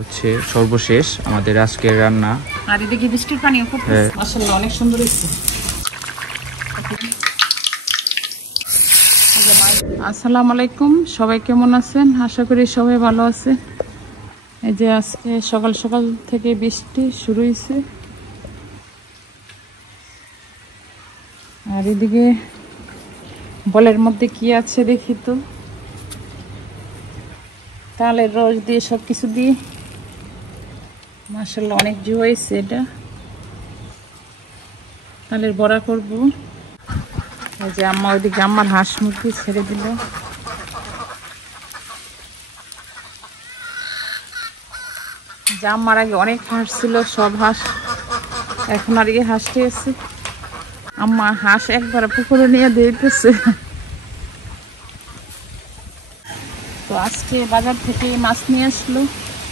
হচ্ছে সর্বশেষ আমাদের আজকের রান্না। আর এদিকে বৃষ্টির পানিও পড়ছে, মাশাআল্লাহ অনেক সুন্দর হয়েছে। আসসালামু আলাইকুম, সবাই কেমন আছেন? আশা করি সবাই ভালো আছে। এই যে আজকে সকাল সকাল থেকে বৃষ্টি শুরু হয়েছে। আর এদিকে বলের মধ্যে কি আছে দেখি তো, তালের রস দিয়ে সবকিছু দিয়ে মাশাআল্লাহ অনেক জু হয়েছে। এটা তালের বড়া করব। এই যে আম্মা ওইদিকে আম্মার হাঁস মুরগি ছেড়ে দিল। যে আম্মার আগে অনেক হাঁস ছিল, সব হাঁস এখন আর এই হাঁসটি আছে। আম্মা হাঁস একবার পুকুরে নিয়ে দিতেছে। তো আজকে বাজার থেকে মাছ নিয়ে আসলো,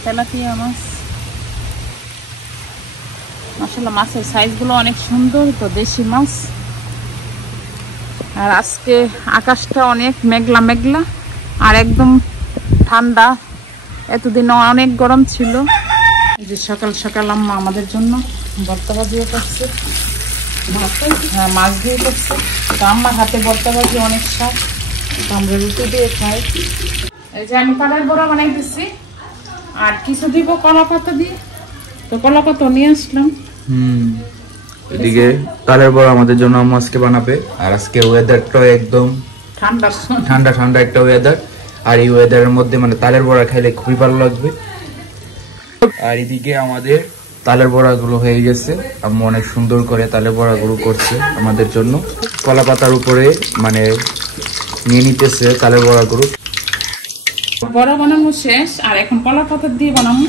তেলাপিয়া মাছ। মাশাআল্লাহ মাছের সাইজগুলো অনেক সুন্দর, তো দেশি মাছ। আর আজকে আকাশটা অনেক মেঘলা মেঘলা আর একদম ঠান্ডা। এতদিন অনেক গরম ছিল। এই যে সকাল সকাল আম্মা আমাদের জন্য ভর্তা ভাজিও করছে। হ্যাঁ, মাছ দিয়ে করছে। তো আম্মার হাতে ভর্তা ভাজি অনেক স্বাদ, আমরা রুটি দিয়ে খাই। এই যে আমি তালের বড়া বানাই দিচ্ছি, আর কিছু দিব কলা পাতা দিয়ে। তো কলা পাতা নিয়ে আসলাম। এদিকে তালের বড়া আমাদের জন্য আম্মা আজকে বানাবে। আর আজকে ওয়েদারটা একদম ঠান্ডা ঠান্ডা ঠান্ডা একটা ওয়েদার। আর এই ওয়েদারের মধ্যে মানে তালের বড়া খাইলে খুবই ভালো লাগবে। আর এদিকে আমাদের তালের বড়াগুলো হয়ে গেছে। আম্মা অনেক সুন্দর করে তালের বড়াগুলো করছে আমাদের জন্য। কলা পাতার উপরে মানে নিয়ে নিতেছে তালের বড়াগুলো। বড়া বানানো শেষ, আর এখন কলা পাতা দিয়ে বানাবো।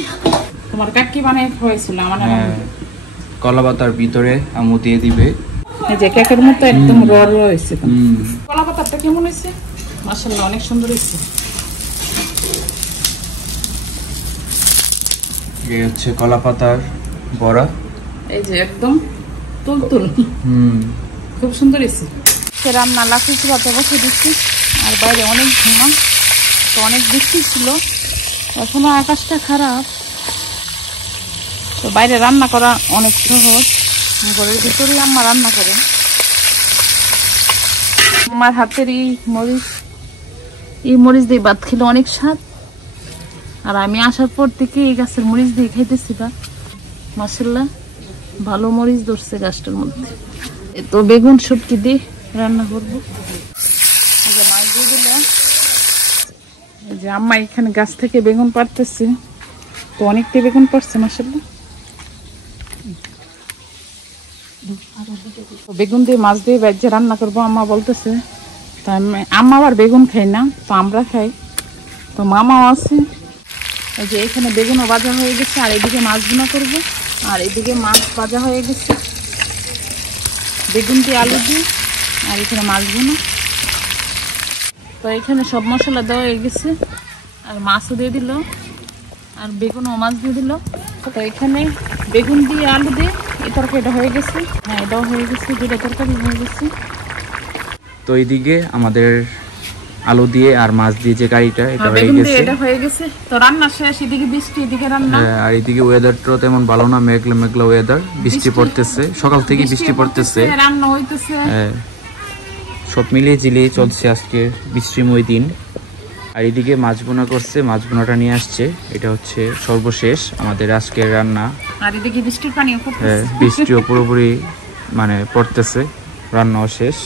তোমার কাকি বানাই হয়েছিল মানে কলা পাতার ভিতরে আম্মু দিয়ে দিবে। এই যে কেকের মতো একদম র র হয়েছে। কলা পাতাটা কেমন হয়েছে? মাশাআল্লাহ অনেক সুন্দর হয়েছে। এই হচ্ছে কলা পাতার বড়া। এই যে একদম তুলতুল, খুব সুন্দর হয়েছে। রান্না লাখি চুলাতে বসে দিচ্ছি। আর বাইরে অনেক ধোঁয়া, তো অনেক বৃষ্টি ছিল, এখনো আকাশটা খারাপ। তো বাইরে রান্না করা অনেক সহজ, ঘরের ভিতরেই আম্মা রান্না করে। আমার হাতের এই মরিচ দিয়ে ভাত খেলে অনেক স্বাদ। আর আমি আসার পর থেকে এই গাছের মরিচ দিয়ে খাইতেছি বা মাশাআল্লাহ ভালো মরিচ ধরছে গাছটার মধ্যে। তো বেগুন শুটকি দিয়ে রান্না করবো। এই যে মাছ দিয়ে দিলাম। এই যে আম্মা এখানে গাছ থেকে বেগুন পাড়তেছে, তো অনেকটা বেগুন পাড়ছে মাশাআল্লাহ। বেগুন দিয়ে মাছ দিয়ে ভেজে রান্না করবো আম্মা বলতেছে। তো আম্মা আবার বেগুন খাই না, তো আমরা খাই। তো মামাও আছে। এই যে এখানে বেগুনও ভাজা হয়ে গেছে, আর এদিকে মাছ ভুনা করবো। আর এদিকে মাছ ভাজা হয়ে গেছে, বেগুন দিয়ে আলু দিয়ে, আর এখানে মাছ ভুনা। তো এখানে সব মশলা দেওয়া হয়ে গেছে, আর মাছও দিয়ে দিল, আর বেগুন ও মাছ দিয়ে দিল। তো এখানে বেগুন দিয়ে আলু দিয়ে এই তরকারিটা হয়ে গেছে। হ্যাঁ, এটাও হয়ে গেছে, দুটো তরকারি হয়ে গেছে। তো এইদিকে আমাদের আলু দিয়ে আর মাছ দিয়ে যে কারিটা এটা হয়ে গেছে। তো রান্না শেষ, এদিকে বৃষ্টি, এদিকে রান্না। আর এদিকে ওয়েদারটা তেমন ভালো না, মেঘলা মেঘলা ওয়েদার, বৃষ্টি পড়তেছে, সকাল থেকে বৃষ্টি পড়তেছে, রান্না হইতেছে। সব মিলিয়ে জিলিয়ে চলছে আজকে বৃষ্টিময় দিন। আর এদিকে মাছ বোনা করছে, মাছ বোনাটা নিয়ে আসছে। এটা হচ্ছে সর্বশেষ আমাদের আজকের রান্না। আর এদিকে বৃষ্টির পানিও পড়তেছে, বৃষ্টিও পুরোপুরি মানে পড়তেছে, রান্নাও শেষ।